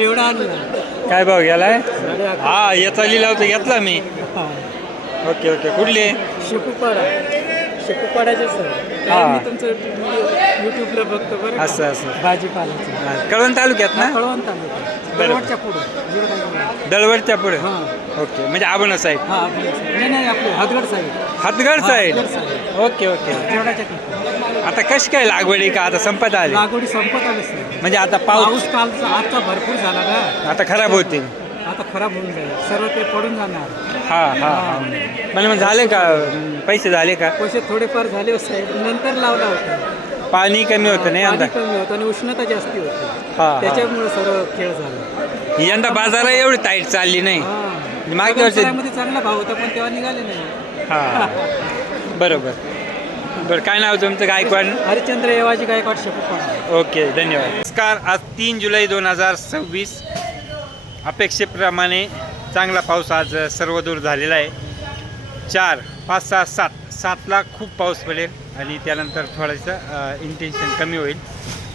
एवढा आणला काय भाव गेलाय? हा याचा लिलाव तर घेतला मी. Okay okay. कुठले? शेपूपाड्याचे सर. हा. मी तुमचं युट्यूबला बघतो बरं. असं असं. भाजीपाल्याचं. कळवण तालुक्यात ना? कळवण तालुका. दळवटच्या पुढे. दळवटच्या पुढे. हां. ओके म्हणजे आबण साईड. हां नाही आपलं Hatgad side. Hatgad side. Okay okay. जेवढाच्या ठिकाणी. आता कशी काय लागवड आहे का आता संपत आली? लागवडी संपत आली सर. म्हणजे आता पाऊस पाऊस कालचा आजचा भरपूर झाला का? आता खराब होते. आता खराब होऊन जाईल. सर्व ते पडून जाणार. हा हा हा. म्हणजे मग झाले का पैसे झाले का? पैसे थोडेफार झाले साहेब. नंतर लावला होता. पाणी कमी होतं नाही पाणी यंदा? कमी होतं आणि उष्णता जास्ती होती. हा. त्याच्यामुळे सर्व खेळ झाला. यंदा बाजार एवढी टाईट चालली नाही. मागच्या वर्षी मध्ये चांगला भाव होता पण तेव्हा निघाले नाही. हा बरोबर. बरं काय नाव तुमचं? गायकवाड. हरिश्चंद्र येवाजी गायकवाड शेपूपाडा. ओके धन्यवाद. नमस्कार. आज 3 जुलै 2026. अपेक्षेप्रमाणे चांगला पाऊस आज सर्वदूर झालेला आहे. 4, 5, 6, 7ला खूप पाऊस पडेल आणि त्यानंतर थोडंसं इंटेन्शन कमी होईल.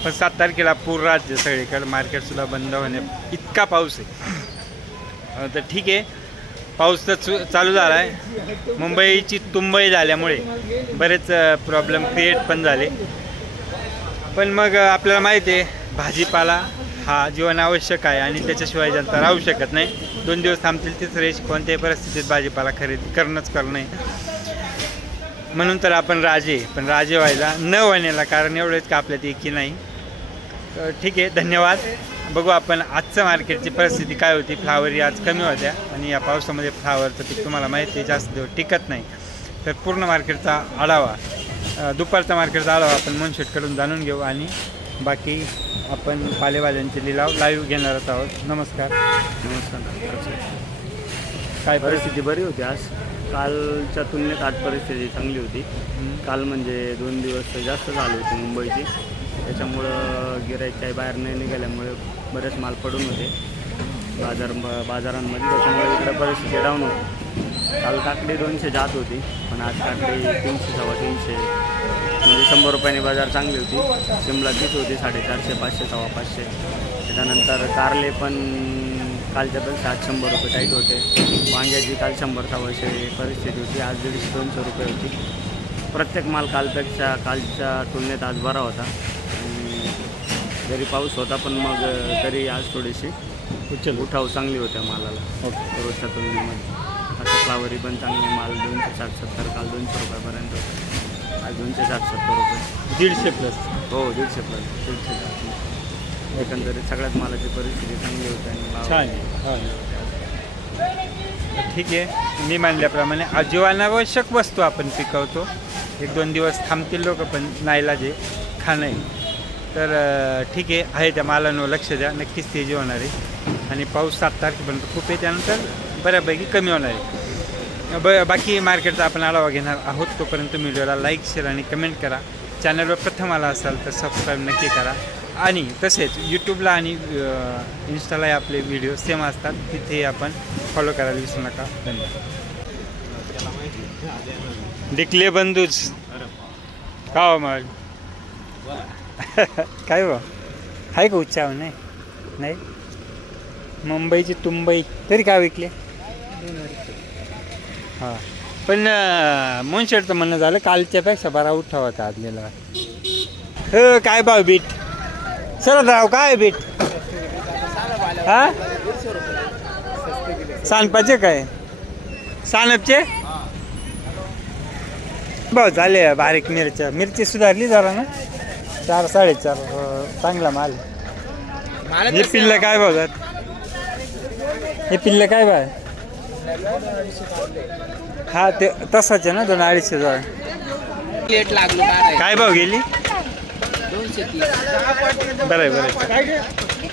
पण 7 तारखेला पूर्ण राज्य सगळीकडे मार्केटसुद्धा बंद होणे इतका पाऊस आहे. तर ठीक आहे. पाऊस तर चालू झाला आहे. मुंबईची तुंबई झाल्यामुळे बरेच प्रॉब्लेम क्रिएट पण झाले. पण मग आपल्याला माहिती आहे भाजीपाला हा जीवन आवश्यक आहे आणि त्याच्याशिवाय जनता राहू शकत नाही. 2 दिवस थांबतील तिसरे कोणत्याही परिस्थितीत भाजीपाला खरेदी करणंच करणं. म्हणून तर आपण राजे, पण राजे व्हायला न व्हायला कारण एवढंच का आपल्यात एकी नाही. तर ठीक आहे धन्यवाद. बघू आपण आजचं मार्केटची परिस्थिती काय होती. फ्लावरही आज कमी होत्या आणि या पावसामध्ये फ्लावरचं पीक तुम्हाला माहिती आहे जास्त दिवस टिकत नाही. तर पूर्ण मार्केटचा आढावा दुपारचा मार्केटचा आढावा आपण मनशेटकडून जाणून घेऊ आणि बाकी आपण पालेभाज्यांचे लिलाव लाईव्ह घेणारच आहोत. नमस्कार. काय परिस्थिती बरी होती आज. कालच्या तुलनेत आज परिस्थिती चांगली होती. काल म्हणजे 2 दिवस जास्त झाले होते मुंबईची. त्याच्यामुळं गिऱ्हाईक काही बाहेर नाही निघाल्यामुळे बरेच माल पडून होते बाजारांमध्ये. त्याच्यामुळे इकडे परिस्थिती डाऊन होती. काल काकडी 200 जात होती पण आज काकडी 300 350 म्हणजे 100 रुपयाने बाजार चांगली होती. शिमला 30 होती 450 500 550. त्याच्यानंतर कारले पण कालच्यापेक्षा आज 100 रुपये टाईट होते. वांग्याची काल 100 100 परिस्थिती होती. आज 150 200 रुपये होती. प्रत्येक माल कालपेक्षा कालच्या तुलनेत आज बरा होता. जरी पाऊस होता पण मग तरी आज थोडीशी उठाव चांगली होत्या मालाला रोजच्या तुलनेमध्ये. असं फ्लावरी पण चांगली माल 260-70 काल 200 रुपयापर्यंत होतं. आज 260-70 रुपये. 150 प्लस. हो 150 प्लस 150. एकंदरीत सगळ्यात मालाची परिस्थिती चांगली होती आणि छान. ठीक आहे. मी मानल्याप्रमाणे जीवनावश्यक वस्तू आपण पिकवतो. 1-2 दिवस थांबतील लोक पण नाईलाज खाणं आहे. तर ठीक आहे त्या मालांवर लक्ष द्या. नक्कीच तेजी होणार आहे आणि पाऊस 7 तारखेपर्यंत खूप आहे. त्यानंतर बऱ्यापैकी कमी होणार आहे. बाकी मार्केटचा आपण आढावा घेणार आहोत. तोपर्यंत व्हिडिओला लाईक शेअर आणि कमेंट करा. चॅनलवर प्रथम आला असाल तर सबस्क्राईब नक्की करा आणि तसेच यूट्यूबला आणि इन्स्टालाही आपले व्हिडिओ सेम असतात. तिथे आपण फॉलो करायला विसरू नका. धन्यवाद. डिकले बंधूच का हो मग काय हो आहे का उच्चाव? नाही मुंबईची तुंबई तरी काय विकले? हां पण मुनशेटचं म्हणणं झालं कालच्यापेक्षा बरा उठाव होता आदलेला. काय भाव बीट सर राव काय बीट? हां सानपाचे काय सानपचे भाव झाले. बारीक मिरची सुधारली जरा ना 4 4.5 चांगला माल. हे पिल्लं काय भाव जात? हे पिल्लं काय भाव? हा ते तसाच आहे ना 200-250 जवळ. काय भाव गेली? 230. बरं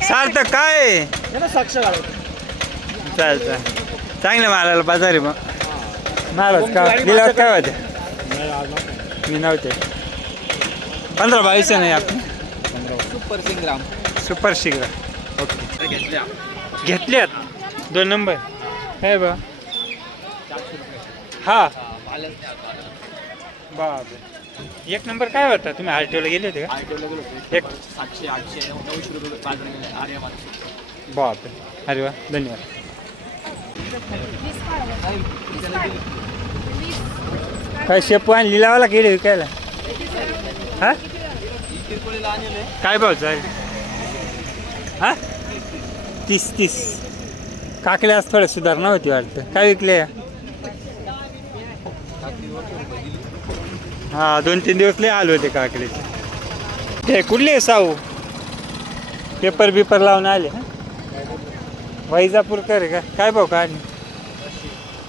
सार्थक काय चालतं चांगलं मालाला बाजार आहे. मग महाराज का दिल्यावर काय होते? मी नव्हते 15-22 नाही आपण सुपर शिंग्रा. ओके घेतल्यात 2 नंबर काय बा? हा बाप 1 नंबर काय होता? तुम्ही RTOला गेले होते का? 700-800-900 रुपये बाप अरे वा धन्यवाद. काय शेपू आणि लिलावाला केले विकायला हा काय भाव चालेल हा 30 काकल्यास थोडं सुधारणा होती वाटतं. काय विकले हा 2-3 दिवस लय आलो होते काकल्याचे. ते कुठले साऊ पेपर बिपर लावून आले हा वैजापूरकर का काय भाऊ का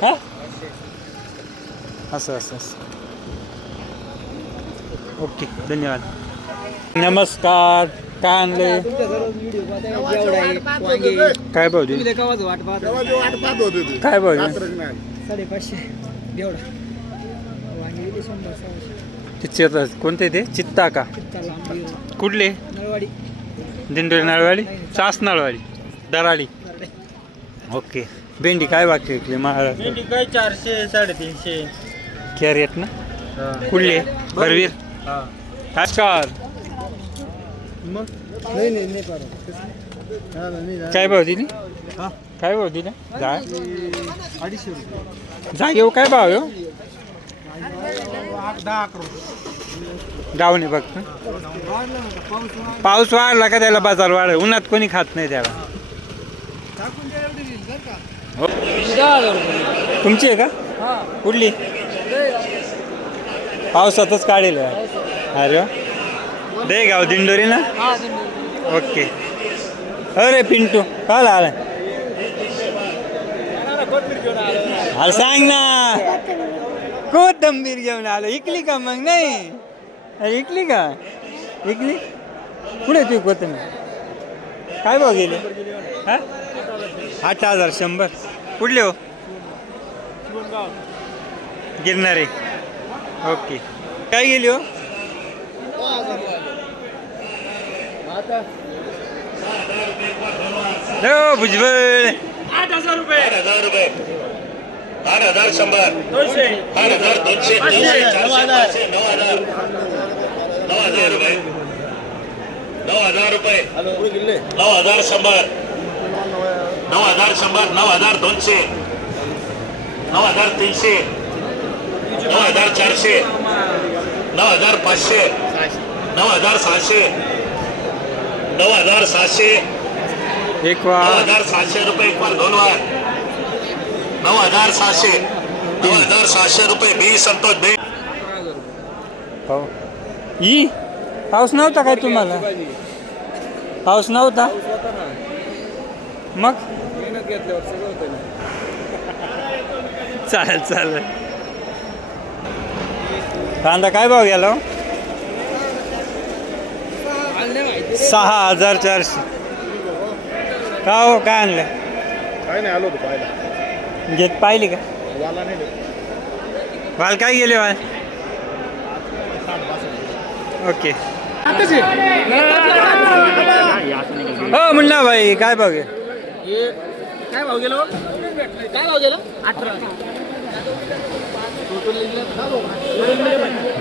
हा असं असं असं ओके धन्यवाद. नमस्कार काय आणले काय भाऊ दिले काय भाऊ दिले 550 देवडा वांगे 100 कोणते ते चित्ता का कुठले नळवाडी दिंडोरी नळवाडी चास नळवाडी दराडी ओके. भेंडी काय बाकी विकली महाराष्ट्र काय 400-350 कॅरेट ना कुठले भरवीर काश्कार नाही काय भाव दिली काय भाव दिला 250 रुपये जागेवर काय भाव आहे हो? 10-11 डाऊन आहे फक्त पाऊस वाढला का त्याला बाजार वाढ उन्हात कोणी खात नाही त्याला हो. तुमची आहे का कुठली पावसातच काढेल अरे वा. दे गाव दिंडोरी ना ओके. अरे पिंटू काल आला अरे सांग ना कोथंबीर घेऊन आलो इकली का मग नाही अरे इकली का इकली पुढे तू कोथंबीर काय भाव गेले हा 8,100 कुठले हो गिरणारे ओके. काय गेली हो भुजबळ 8,000 रुपये 8,100 8,200 9,000 रुपये 9,000 रुपये 9,100 9,100 9,200 9,300 9,400 9,500 9,600 9,700 एक वार 9,700 रुपये एक बार 2 वार 9,700 9,700 रुपये 20 संतोष दे ही पाऊस नव्हता काय तुम्हाला पाऊस नव्हता मग चालेल चालेल. कांदा काय भाव गेला हो? 6,400 का हो काय आणलं काय नाही आलो होतो पाहिला घेत पाहिली का वाला नाही वाल काय गेले वाल ओके. हो मुन्ना भाई काय भाव गे काय भाव गेलो काय भाव गेलो 18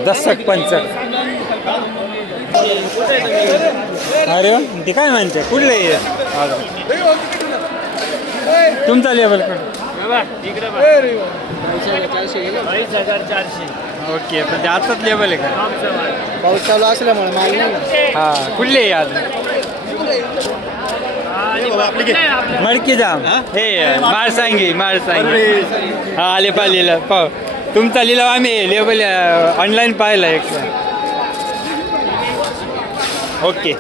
दशक 55 अरे वा, ते काय म्हणते कुठले तुमचा लेवल ओके पण ते आताच लेवल आहे का पाऊस चालू असल्यामुळे माल नाही हा कुठले आज मडकी जाम हे माळसांगी हा आले पाहिलेला पाव तुमचा लिलाव आम्ही लेबल ऑनलाईन पाहिला एक ओके.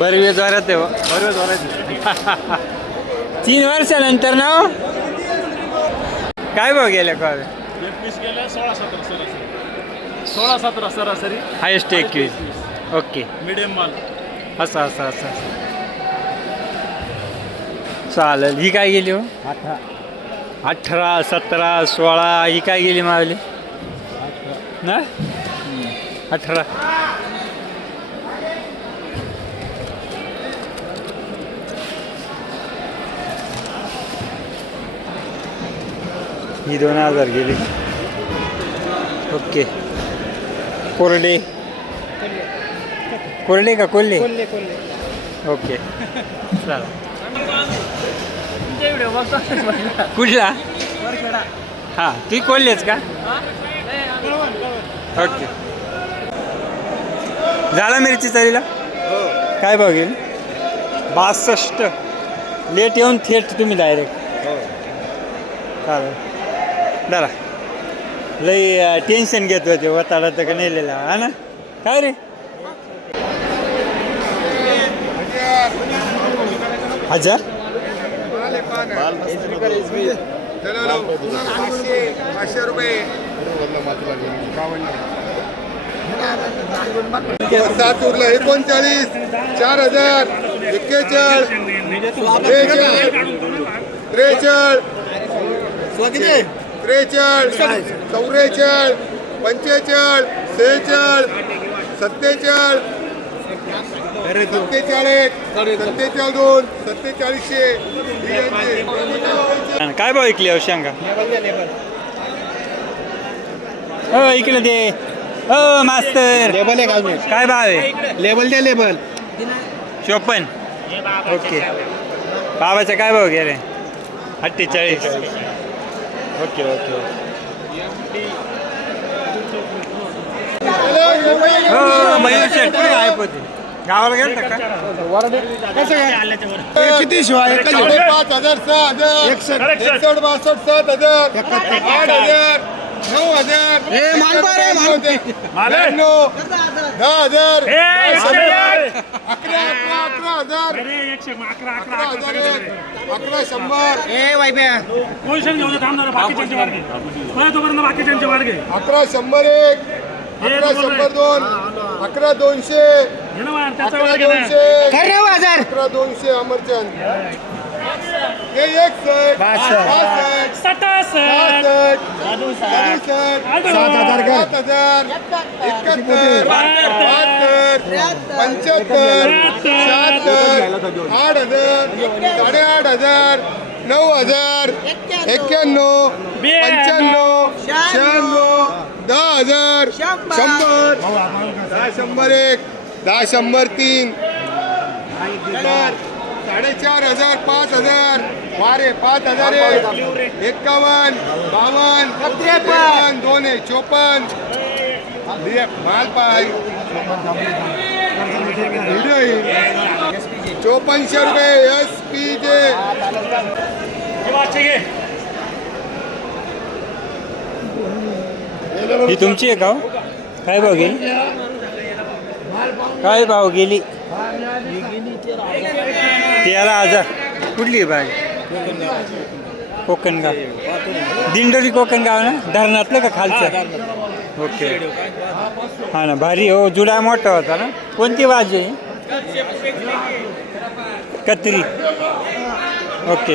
बरवे जोरात आहे बरवे जोरात 3 वर्षानंतर ना काय भाव गेल्या का 16-17 सरासरी हायेस्ट 21 ओके मिडियम माल असं असं असं चालेल. ही काय गेली हो 18 17 16 ही काय गेली मावली ना 18 ही 2,000 गेली ओके. कोरडे कोरडे का कोल्हे कोल्हे ओके चला तुमचे व्हिडिओ बघतो कुठला वरखेडा. हां ती कोल्हेच का ओके झाला मिरची चालीला काय भाव घेईल 62 लेट येऊन थेट तुम्ही डायरेक्ट चालेल दादा लई टेन्शन घेत होते वताडा तर का नेलेला हा ना काय रे 1000 500 रुपये 7 उरला 39 4000 41 43 44 44 45 46 47 2 47 काय भाव ऐकली हो शेंगा हो इकडे दे हो मास्तर लेबल आहे काय भाव आहे लेबल द्या लेबल 54 ओके बाबाचा काय भाव गेले 48 ओके ओके हो मयूर शेट कुठे आहे पोते गावाला गेलं का किती शिवाय 5,000 6,000 61 62 7,000 8,000 9,000 10,000 11 100 11 100 11 102 11 200 11 200 अमरचंद हे 61 67 7,000 71 75 8,000 9,000 91 95 10,000 100 100 3 4,500 5,000 वारे 5,000 51 52 2 54 माल पाय 5400 रुपये SPJ ही तुमची आहे का हो? काय भाव गेली काय भाव गेली 13,000 कुठली बाग कोकणगाव दिंडोरी कोकणगाव ना धरणातलं का खालचं ओके हा ना भारी हो जुडा मोठा होता ना कोणती बाजू आहे कत्री ओके